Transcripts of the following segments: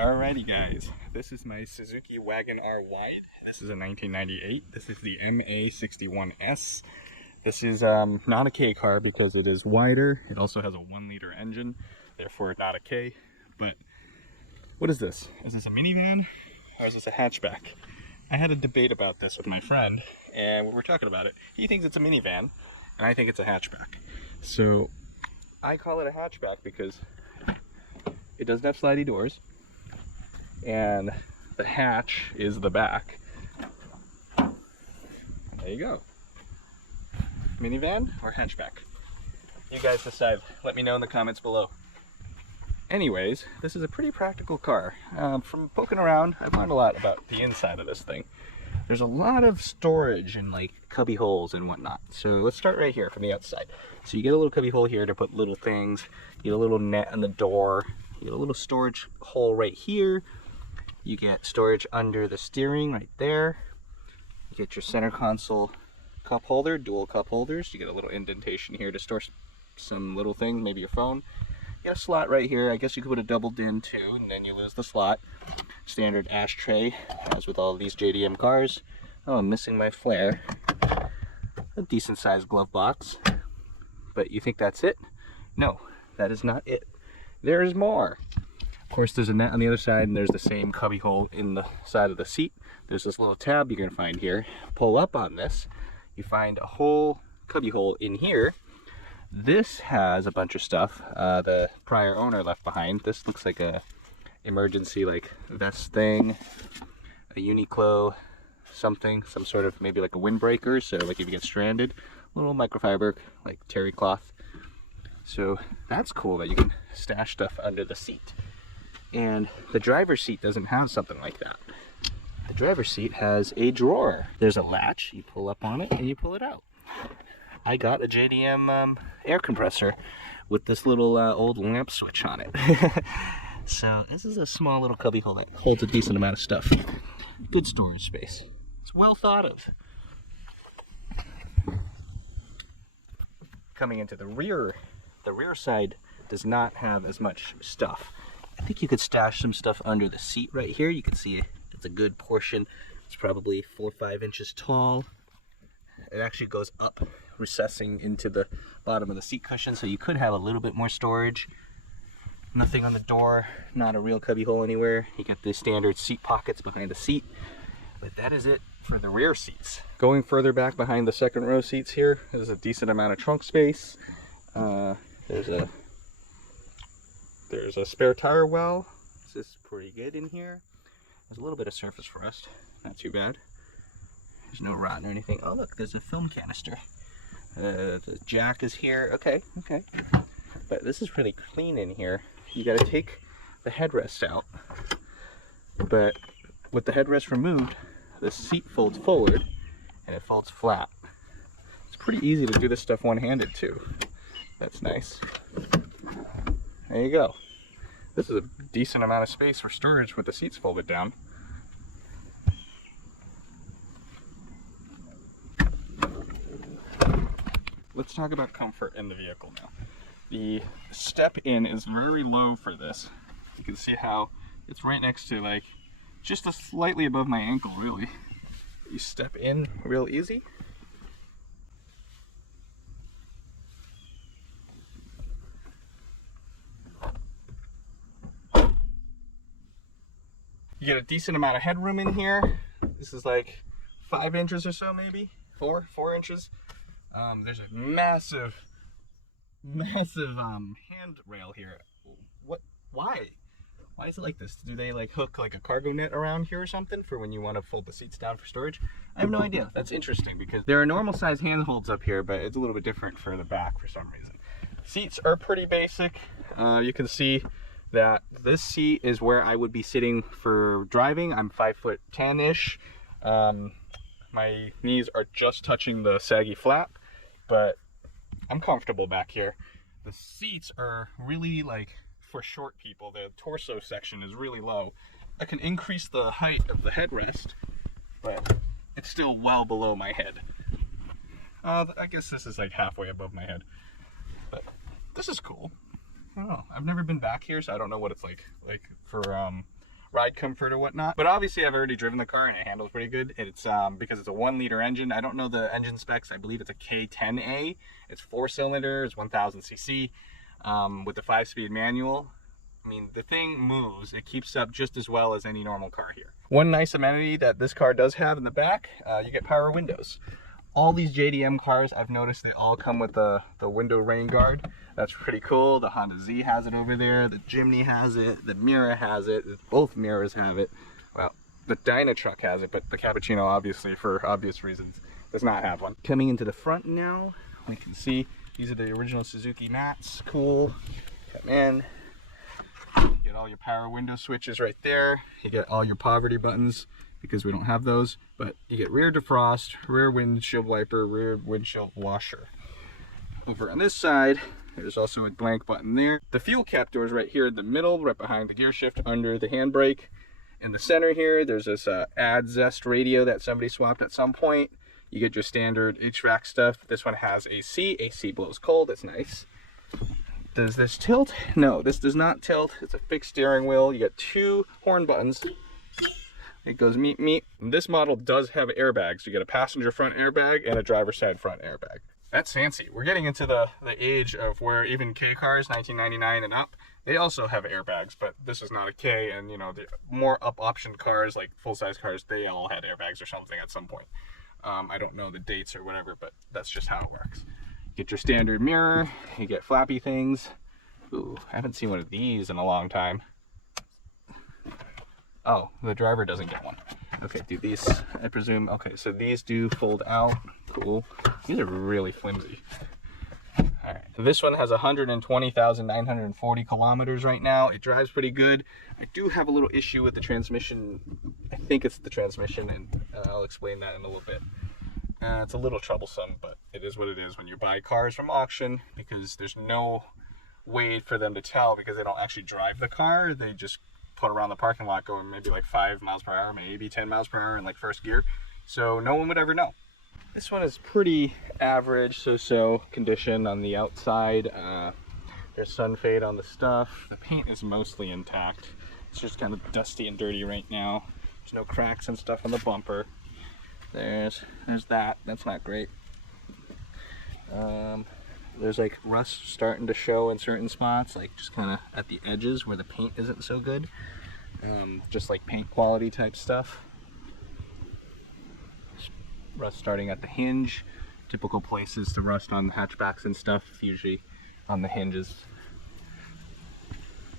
Alrighty guys, this is my Suzuki Wagon R Wide. This is a 1998. This is the MA61S. This is not a K car because it is wider. It also has a 1-liter engine, therefore not a K. But what is this? Is this a minivan or is this a hatchback? I had a debate about this with my friend and we were talking about it. He thinks it's a minivan and I think it's a hatchback. So I call it a hatchback because it doesn't have slidey doors and the hatch is the back. There you go. Minivan or hatchback? You guys decide. Let me know in the comments below. Anyways, this is a pretty practical car. From poking around, I've learned a lot about the inside of this thing. There's a lot of storage and like cubby holes and whatnot. So let's start right here from the outside. So you get a little cubby hole here to put little things. You get a little net on the door. You get a little storage hole right here. You get storage under the steering right there. You get your center console cup holder, dual cup holders. You get a little indentation here to store some little thing, maybe your phone. You get a slot right here. I guess you could put a double din too, and then you lose the slot. Standard ashtray, as with all of these JDM cars. Oh, I'm missing my flare. A decent sized glove box. But you think that's it? No, that is not it. There's more. Of course, there's a net on the other side, and there's the same cubby hole in the side of the seat. There's this little tab you're gonna find here. Pull up on this, you find a whole cubby hole in here. This has a bunch of stuff the prior owner left behind. This looks like a emergency like vest thing, a Uniqlo something, some sort of maybe like a windbreaker, so like if you get stranded, a little microfiber like terry cloth. So that's cool that you can stash stuff under the seat. And the driver's seat doesn't have something like that. The driver's seat has a drawer. There's a latch, you pull up on it and you pull it out. I got a JDM air compressor with this little old lamp switch on it. So this is a small little cubby hole that holds a decent amount of stuff. Good storage space. It's well thought of. Coming into the rear side does not have as much stuff. I think you could stash some stuff under the seat right here. You can see it's a good portion. It's probably 4 or 5 inches tall. It actually goes up, recessing into the bottom of the seat cushion, so you could have a little bit more storage. Nothing on the door, not a real cubby hole anywhere. You got the standard seat pockets behind the seat, but that is it for the rear seats. Going further back behind the second row seats here, there's a decent amount of trunk space. There's a spare tire well. This is pretty good in here. There's a little bit of surface rust, not too bad. There's no rot or anything. Oh look, there's a film canister. The jack is here. Okay. But this is really clean in here. You gotta take the headrest out. But with the headrest removed, the seat folds forward and it folds flat. It's pretty easy to do this stuff one-handed too. That's nice. There you go. This is a decent amount of space for storage with the seats folded down. Let's talk about comfort in the vehicle now. The step in is very low for this. You can see how it's right next to like just a slightly above my ankle really. You step in real easy. You get a decent amount of headroom in here. This is like 5 inches or so, maybe 4 inches. There's a massive handrail here. Why is it like this? Do they like hook like a cargo net around here or something for when you want to fold the seats down for storage? I have no idea. That's interesting because there are normal size handholds up here, but it's a little bit different for the back for some reason. Seats are pretty basic. You can see that this seat is where I would be sitting for driving. I'm 5'10"-ish. My knees are just touching the saggy flap, but I'm comfortable back here. The seats are really like for short people. The torso section is really low. I can increase the height of the headrest, but it's still well below my head. I guess this is like halfway above my head, but this is cool. I don't know. I've never been back here, so I don't know what it's like for ride comfort or whatnot. But obviously I've already driven the car and it handles pretty good. It's because it's a 1-liter engine. I don't know the engine specs. I believe it's a K10A. It's 4-cylinder, it's 1000 cc with the 5-speed manual. I mean, the thing moves. It keeps up just as well as any normal car here. One nice amenity that this car does have in the back, you get power windows. All these JDM cars, I've noticed they all come with the window rain guard. That's pretty cool. The Honda Z has it over there. The Jimny has it. The Mira has it. Both Miras have it. Well, the Dyna truck has it, but the Cappuccino, obviously, for obvious reasons, does not have one. Coming into the front now, we can see these are the original Suzuki mats. Cool. Come in. You get all your power window switches right there. You get all your poverty buttons, because we don't have those, but you get rear defrost, rear windshield wiper, rear windshield washer. Over on this side, there's also a blank button there. The fuel cap door is right here in the middle, right behind the gear shift, under the handbrake. In the center here, there's this Add Zest radio that somebody swapped at some point. You get your standard HVAC stuff. This one has AC. AC blows cold, that's nice. Does this tilt? No, this does not tilt. It's a fixed steering wheel. You get 2 horn buttons. It goes meep meep. This model does have airbags. You get a passenger front airbag and a driver's side front airbag. That's fancy. We're getting into the age of where even K cars, 1999 and up, they also have airbags, but this is not a K, and you know, the more up option cars, like full-size cars, they all had airbags or something at some point. I don't know the dates or whatever, but that's just how it works. You get your standard mirror, you get flappy things. Ooh, I haven't seen one of these in a long time. Oh, the driver doesn't get one. Okay, do these, I presume. Okay, so these do fold out. Cool. These are really flimsy. All right, this one has 120,940 kilometers right now. It drives pretty good. I do have a little issue with the transmission. I think it's the transmission, and I'll explain that in a little bit. It's a little troublesome, but it is what it is when you buy cars from auction, because there's no way for them to tell, because they don't actually drive the car. They just put around the parking lot going maybe like 5 miles per hour, maybe 10 miles per hour in like first gear. So no one would ever know. This one is pretty average, so-so condition on the outside. There's sun fade on the stuff. The paint is mostly intact. It's just kind of dusty and dirty right now. There's no cracks and stuff on the bumper. There's that. That's not great. There's like rust starting to show in certain spots, like just kind of at the edges where the paint isn't so good. Just like paint quality type stuff. Rust starting at the hinge. Typical places to rust on the hatchbacks and stuff, usually on the hinges.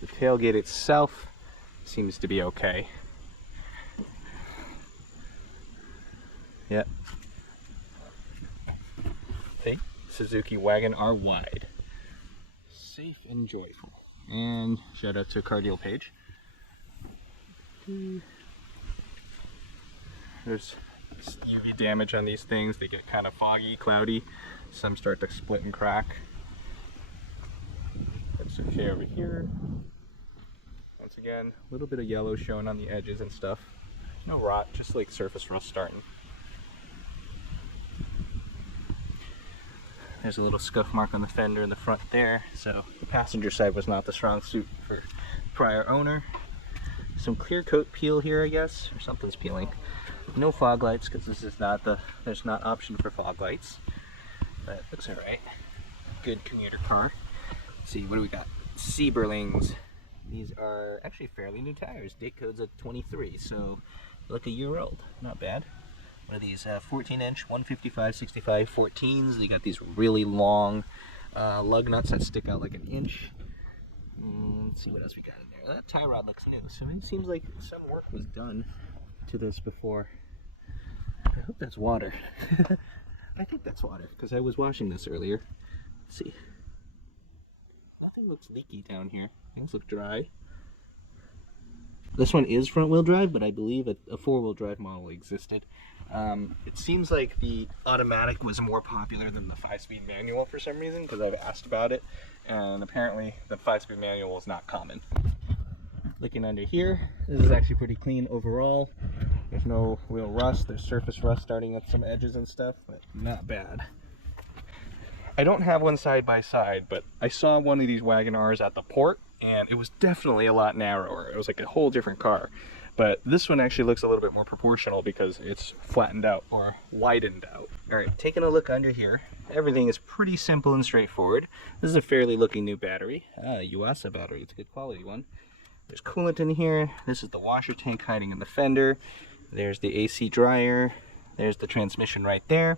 The tailgate itself seems to be okay. Yep. See? Suzuki Wagon R Wide. Safe and joyful. And shout out to Car Deal page. There's UV damage on these things. They get kind of foggy, cloudy. Some start to split and crack. That's okay over here. Once again, a little bit of yellow showing on the edges and stuff. No rot, just like surface rust starting. There's a little scuff mark on the fender in the front there, so the passenger side was not the strong suit for prior owner. Some clear coat peel here, I guess, or something's peeling. No fog lights, because this is not there's not option for fog lights. But looks alright. Good commuter car. Let's see, what do we got? Sieberlings. These are actually fairly new tires. Date code's at 23, so like a year old. Not bad. What are these? 14-inch, 155/65 14s. They got these really long lug nuts that stick out like an inch. Let's see what else we got in there. That tie rod looks new, so it seems like some work was done to this before. I hope that's water. I think that's water, because I was washing this earlier. Let's see. Nothing looks leaky down here. Things look dry. This one is front-wheel drive, but I believe a four-wheel drive model existed. It seems like the automatic was more popular than the 5-speed manual for some reason, because I've asked about it, and apparently the 5-speed manual is not common. Looking under here, this is actually pretty clean overall. There's no real rust. There's surface rust starting at some edges and stuff, but not bad. I don't have one side by side, but I saw one of these Wagon Rs at the port, and it was definitely a lot narrower. It was like a whole different car. But this one actually looks a little bit more proportional because it's flattened out or widened out. All right, taking a look under here, everything is pretty simple and straightforward. This is a fairly looking new battery, Yuasa battery. It's a good quality one. There's coolant in here. This is the washer tank hiding in the fender. There's the AC dryer. There's the transmission right there.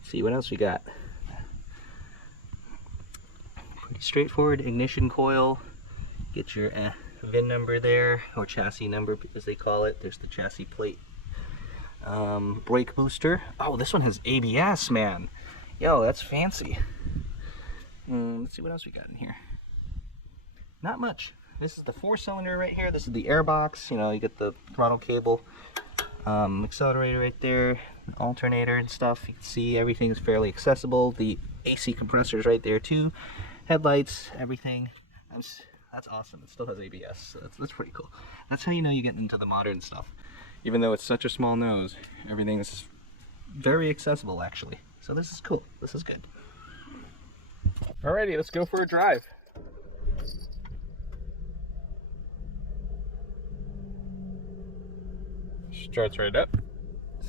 Let's see what else we got. Pretty straightforward ignition coil. Get your VIN number there, or chassis number as they call it. There's the chassis plate. Brake booster. Oh, this one has ABS, man. Yo, that's fancy. Let's see what else we got in here. Not much. This is the 4-cylinder right here. This is the airbox. You know, you get the throttle cable, accelerator right there, alternator and stuff. You can see everything is fairly accessible. The AC compressors right there too. Headlights, everything. That's awesome. It still has ABS, so that's pretty cool. That's how you know you get into the modern stuff. Even though it's such a small nose, everything is very accessible actually. So this is cool. This is good. Alrighty, let's go for a drive. Starts right up.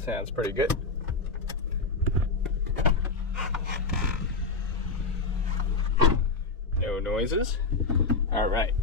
Sounds pretty good. No noises. All right.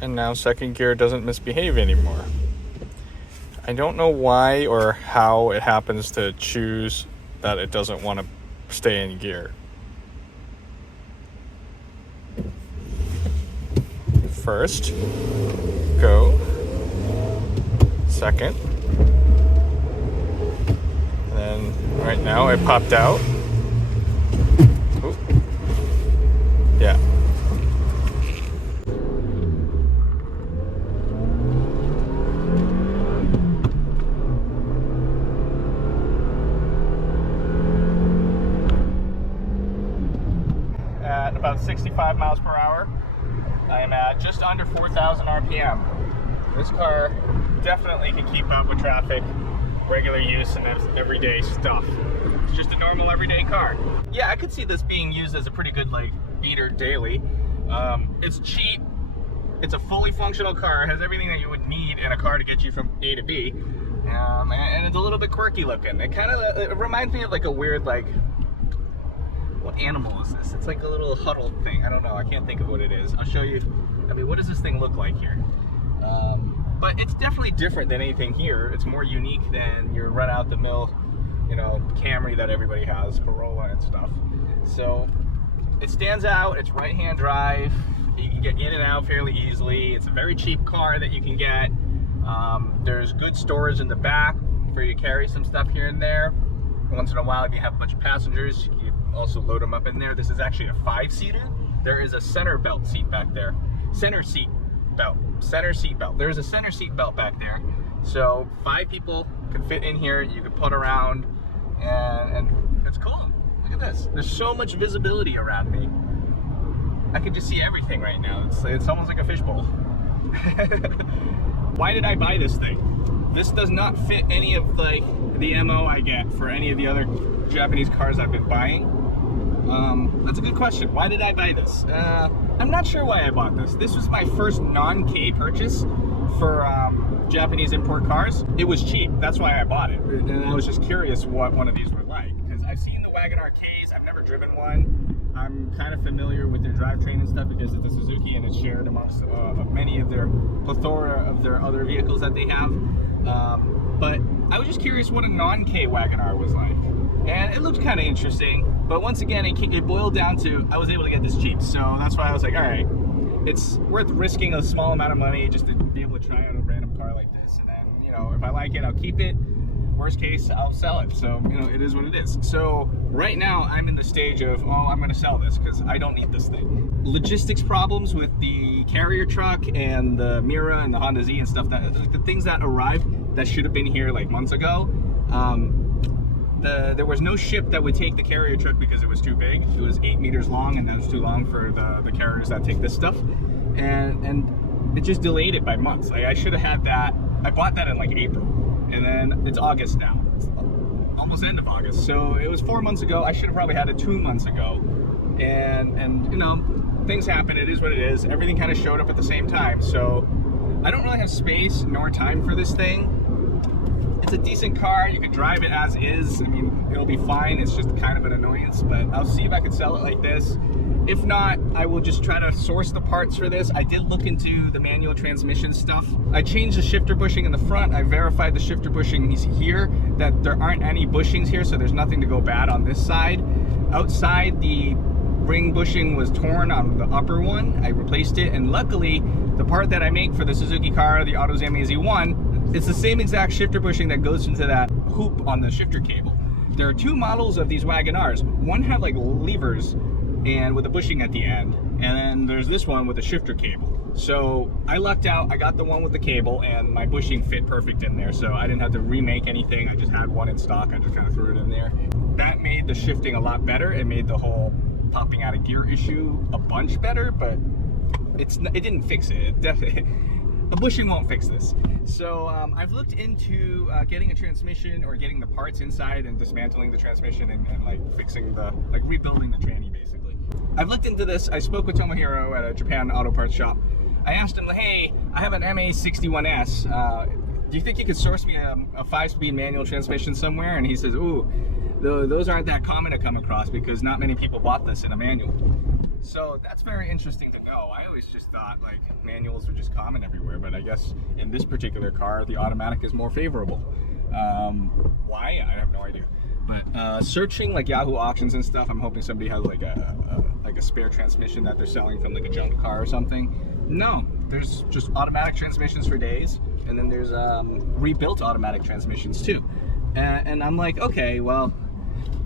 And now second gear doesn't misbehave anymore. I don't know why or how it happens to choose that it doesn't want to stay in gear. First, go. Second. And then right now it popped out. Ooh. Yeah. About 65 miles per hour. I am at just under 4,000 RPM. This car definitely can keep up with traffic, regular use, and everyday stuff. It's just a normal everyday car. Yeah, I could see this being used as a pretty good like beater daily. It's cheap. It's a fully functional car. It has everything that you would need in a car to get you from A to B. And it's a little bit quirky looking. It reminds me of like a weird like, what animal is this? It's like a little huddle thing. I don't know. I can't think of what it is. I'll show you. I mean, what does this thing look like here? But it's definitely different than anything here. It's more unique than your run-out-the-mill, you know, Camry that everybody has, Corolla and stuff. So it stands out. It's right-hand drive. You can get in and out fairly easily. It's a very cheap car that you can get. There's good storage in the back for you to carry some stuff here and there. Once in a while, if you have a bunch of passengers, you can also load them up in there. This is actually a 5-seater. There is a center belt seat back there. Center seat belt. There's a center seat belt back there. So 5 people can fit in here. You can put around, and it's cool. Look at this. There's so much visibility around me. I can just see everything right now. It's almost like a fishbowl. Why did I buy this thing? This does not fit any of like the MO I get for any of the other Japanese cars I've been buying. That's a good question. Why did I buy this? I'm not sure why I bought this. This was my first non-K purchase for Japanese import cars. It was cheap. That's why I bought it. And I was just curious what one of these were like. Because I've seen the Wagon R Ks. I've never driven one. I'm kind of familiar with their drivetrain and stuff because it's a Suzuki and it's shared amongst many of their plethora of their other vehicles that they have. But I was just curious what a non-K Wagon R was like. And it looked kind of interesting. But once again, it boiled down to I was able to get this cheap. So that's why I was like, all right, it's worth risking a small amount of money just to be able to try out a random car like this. And then, you know, if I like it, I'll keep it. Worst case, I'll sell it. So, you know, it is what it is. So right now I'm in the stage of, oh, I'm gonna sell this because I don't need this thing. Logistics problems with the carrier truck and the Mira and the Honda Z and stuff, that the things that arrived that should have been here like months ago. There was no ship that would take the carrier truck because it was too big. It was 8 meters long, and that was too long for the carriers that take this stuff. And it just delayed it by months. Like, I should have had that. I bought that in like April. And then it's August now. It's almost end of August. So it was 4 months ago. I should have probably had it 2 months ago. And you know, things happen. It is what it is. Everything kind of showed up at the same time. So I don't really have space nor time for this thing. It's a decent car. You can drive it as is. I mean, it'll be fine. It's just kind of an annoyance, but I'll see if I can sell it like this. If not, I will just try to source the parts for this. I did look into the manual transmission stuff. I changed the shifter bushing in the front. I verified the shifter bushings here, that there aren't any bushings here, so there's nothing to go bad on this side. Outside, the ring bushing was torn on the upper one. I replaced it, and luckily, the part that I make for the Suzuki car, the Autos MA61, it's the same exact shifter bushing that goes into that hoop on the shifter cable. There are 2 models of these Wagon Rs. One had like levers and with a bushing at the end, and then there's this one with a shifter cable. So I lucked out. I got the one with the cable, and my bushing fit perfect in there, so I didn't have to remake anything. I just had one in stock. I just kind of threw it in there. That made the shifting a lot better. It made the whole popping out of gear issue a bunch better, but it didn't fix it. It definitely, a bushing won't fix this. So I've looked into getting a transmission, or getting the parts inside and dismantling the transmission and like fixing like rebuilding the tranny basically. I've looked into this. I spoke with Tomohiro at a Japan auto parts shop. I asked him, hey, I have an MA61S. Do you think you could source me a 5-speed manual transmission somewhere? And he says, ooh, those aren't that common to come across because not many people bought this in a manual. So that's very interesting to know. I always just thought like manuals were just common everywhere, but I guess in this particular car, the automatic is more favorable. Why? I have no idea. But searching like Yahoo auctions and stuff, I'm hoping somebody has like a spare transmission that they're selling from like a junk car or something. No, there's just automatic transmissions for days, and then there's rebuilt automatic transmissions too. And I'm like, okay, well,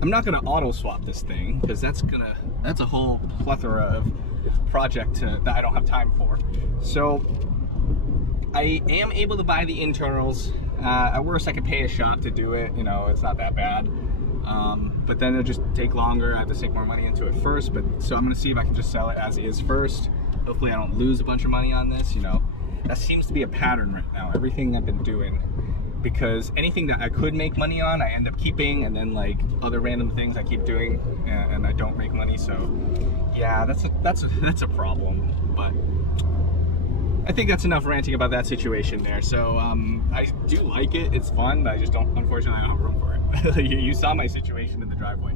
I'm not gonna auto swap this thing because that's a whole plethora of project that I don't have time for. So I am able to buy the internals. At worst, I could pay a shop to do it. You know, it's not that bad. But then it'll just take longer. I have to sink more money into it first. So I'm gonna see if I can just sell it as is first. Hopefully I don't lose a bunch of money on this. You know, that seems to be a pattern right now. Everything I've been doing, because anything that I could make money on, I end up keeping, and then like other random things I keep doing, and I don't make money. So yeah, that's a problem. But I think that's enough ranting about that situation there. So I do like it. It's fun, but I just don't, unfortunately, I don't have room for it. You saw my situation in the driveway.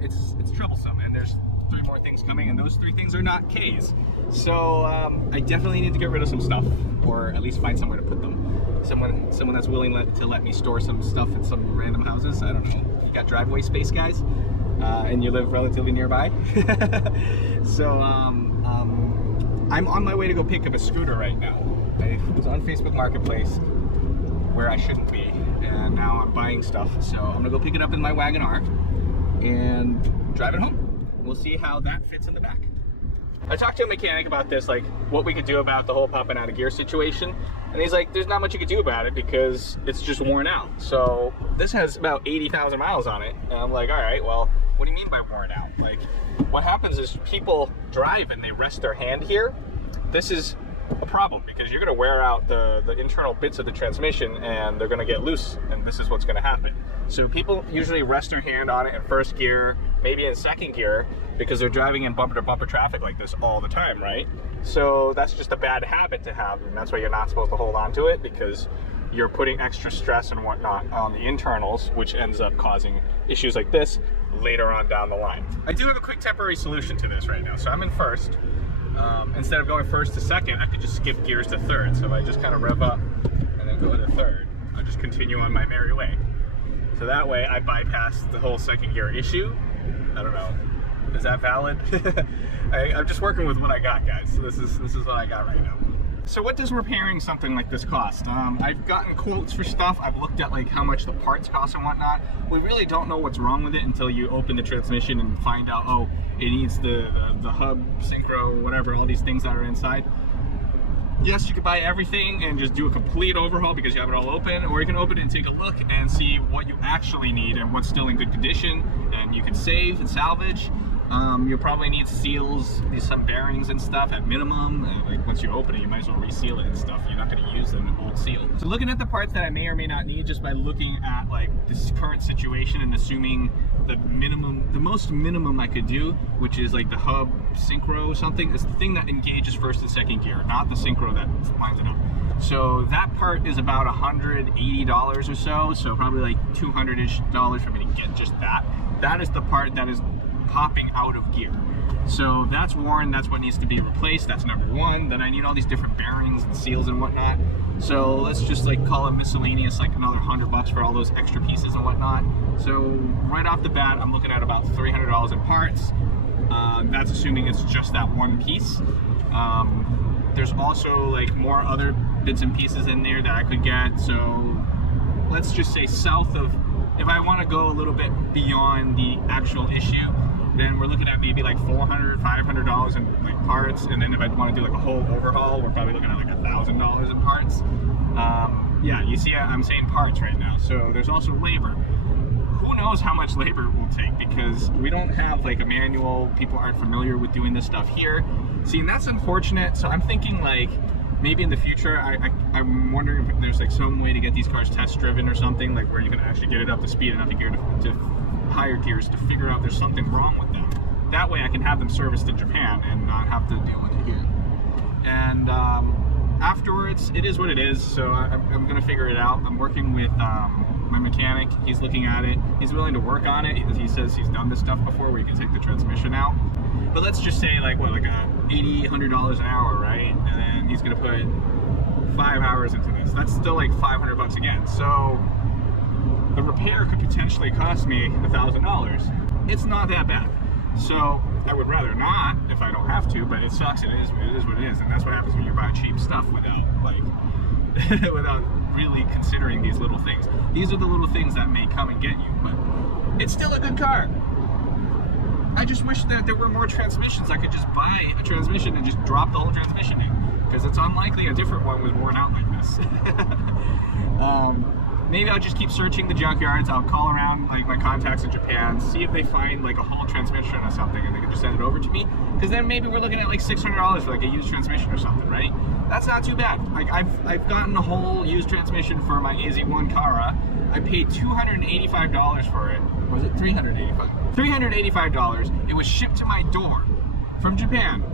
It's troublesome, and there's 3 more things coming, and those 3 things are not K's. So I definitely need to get rid of some stuff, or at least find somewhere to put them. Someone that's willing to let me store some stuff in some random houses. I don't know. You got driveway space, guys, and you live relatively nearby. So I'm on my way to go pick up a scooter right now. I was on Facebook Marketplace, where I shouldn't be, and now I'm buying stuff. So I'm gonna go pick it up in my Wagon R and drive it home. We'll see how that fits in the back. I talked to a mechanic about this, like what we could do about the whole popping out of gear situation. And he's like, there's not much you could do about it because it's just worn out. So this has about 80,000 miles on it. And I'm like, all right, well, what do you mean by worn out? Like, what happens is people drive and they rest their hand here. This is a problem because you're gonna wear out the internal bits of the transmission, and they're gonna get loose, and this is what's gonna happen. So people usually rest their hand on it in first gear, maybe in second gear, because they're driving in bumper to bumper traffic like this all the time, right? So that's just a bad habit to have, and that's why you're not supposed to hold on to it, because you're putting extra stress and whatnot on the internals, which ends up causing issues like this later on down the line. I do have a quick temporary solution to this right now. So I'm in first. Instead of going first to second, I could just skip gears to third. So if I just kind of rev up and then go to third, I'll just continue on my merry way. So that way I bypass the whole second gear issue. I don't know, is that valid? I'm just working with what I got, guys. So this is what I got right now. So what does repairing something like this cost? I've gotten quotes for stuff. I've looked at like how much the parts cost and whatnot. We really don't know what's wrong with it until you open the transmission and find out, oh, it needs the hub, synchro, or whatever, all these things that are inside. Yes, you could buy everything and just do a complete overhaul because you have it all open, or you can open it and take a look and see what you actually need and what's still in good condition, and you can save and salvage. You'll probably need seals, some bearings and stuff at minimum. Like once you open it, you might as well reseal it and stuff. You're not going to use them in old seal. So looking at the parts that I may or may not need, just by looking at like this current situation and assuming the most minimum I could do, which is like the hub synchro something, is the thing that engages first and second gear, not the synchro that lines it up. So that part is about $180 or so. So probably like $200-ish for me to get just that. That is the part that is popping out of gear. So that's worn, that's what needs to be replaced. That's number one. Then I need all these different bearings and seals and whatnot. So let's just like call it miscellaneous, like another $100 for all those extra pieces and whatnot. So right off the bat, I'm looking at about $300 in parts. That's assuming it's just that one piece. There's also like more other bits and pieces in there that I could get. So let's just say south of, if I want to go a little bit beyond the actual issue, then we're looking at maybe like $400, $500 in like parts. And then if I want to do like a whole overhaul, we're probably looking at like $1,000 in parts. Yeah, you see, I'm saying parts right now. So there's also labor. Who knows how much labor it will take, because we don't have like a manual. People aren't familiar with doing this stuff here. See, and that's unfortunate. So I'm thinking like, maybe in the future, I'm wondering if there's like some way to get these cars test driven or something, like where you can actually get it up to speed enough to gear to higher gears to figure out there's something wrong with them. That way I can have them serviced in Japan and not have to deal with it here. And afterwards, it is what it is. So I'm gonna figure it out. I'm working with my mechanic. He's looking at it. He's willing to work on it. He says he's done this stuff before where you can take the transmission out. But let's just say like what, like $80, $100 an hour, right? And then he's gonna put 5 hours into this. That's still like $500 again. So the repair could potentially cost me $1,000. It's not that bad. So I would rather not if I don't have to, but it sucks. It is what it is, and that's what happens when you buy cheap stuff without like without really considering these little things. These are the little things that may come and get you, but it's still a good car. I just wish that there were more transmissions. I could just buy a transmission and just drop the whole transmission in, because it's unlikely a different one was worn out like this. Maybe I'll just keep searching the junkyards. I'll call around like my contacts in Japan, see if they find like a whole transmission or something, and they can just send it over to me. Because then maybe we're looking at like $600 for like a used transmission or something, right? That's not too bad. Like I've gotten a whole used transmission for my AZ1 Kara. I paid $285 for it. Was it $385? $385. It was shipped to my door from Japan.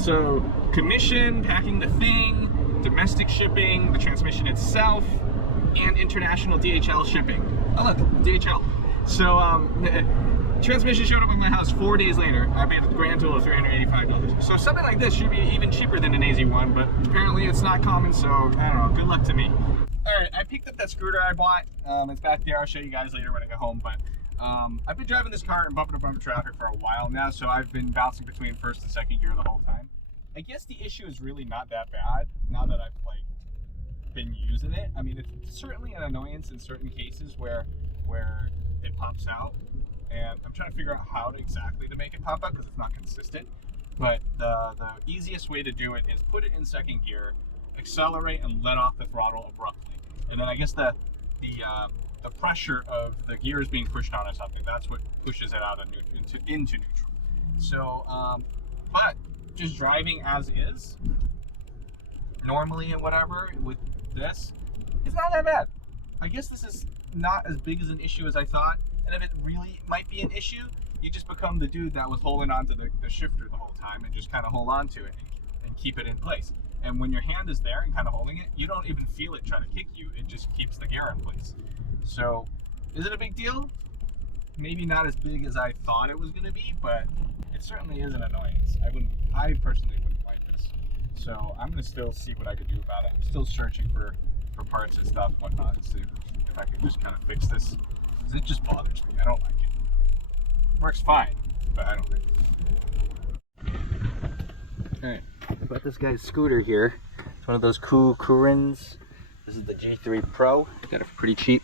So commission, packing the thing, domestic shipping, the transmission itself, and international DHL shipping. Oh look, DHL. So transmission showed up at my house 4 days later. I paid a grand total of $385. So something like this should be even cheaper than an AZ1, but apparently it's not common, so I don't know, good luck to me. Alright, I picked up that scooter I bought. It's back there. I'll show you guys later when I get home, but I've been driving this car in bumper-to-bumper traffic for a while now, so I've been bouncing between first and second gear the whole time. I guess the issue is really not that bad now that I've like been using it. I mean, it's certainly an annoyance in certain cases where it pops out, and I'm trying to figure out how exactly to make it pop out because it's not consistent. But the easiest way to do it is put it in second gear, accelerate, and let off the throttle abruptly. And then I guess the pressure of the gears being pushed on or something, that's what pushes it out of into neutral. So, but just driving as is, normally and whatever, with this, it's not that bad. I guess this is not as big as an issue as I thought, and if it really might be an issue, you just become the dude that was holding onto the shifter the whole time and just kind of hold on to it and keep it in place. And when your hand is there and kind of holding it, you don't even feel it trying to kick you. It just keeps the gear in place. So, is it a big deal? Maybe not as big as I thought it was going to be, but it certainly is an annoyance. I personally wouldn't like this. So I'm going to still see what I could do about it. I'm still searching for parts and stuff, whatnot, and see if I can just kind of fix this. Because it just bothers me. I don't like it. Works fine, but I don't like it. Alright, I bought this guy's scooter here. It's one of those cool Kurins. This is the G3 Pro. I got it for pretty cheap.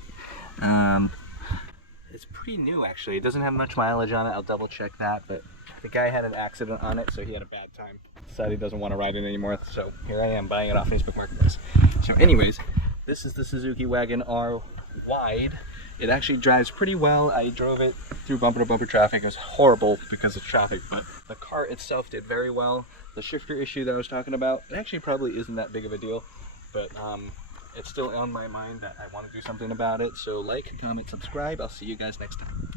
It's pretty new actually. It doesn't have much mileage on it. I'll double check that, but the guy had an accident on it, so he had a bad time. Decided he doesn't want to ride it anymore, so here I am buying it off Facebook Marketplace. So anyways, this is the Suzuki Wagon R Wide. It actually drives pretty well. I drove it through bumper to bumper traffic. It was horrible because of traffic, but the car itself did very well. The shifter issue that I was talking about, it actually probably isn't that big of a deal, but it's still on my mind that I want to do something about it. So like, comment, subscribe. I'll see you guys next time.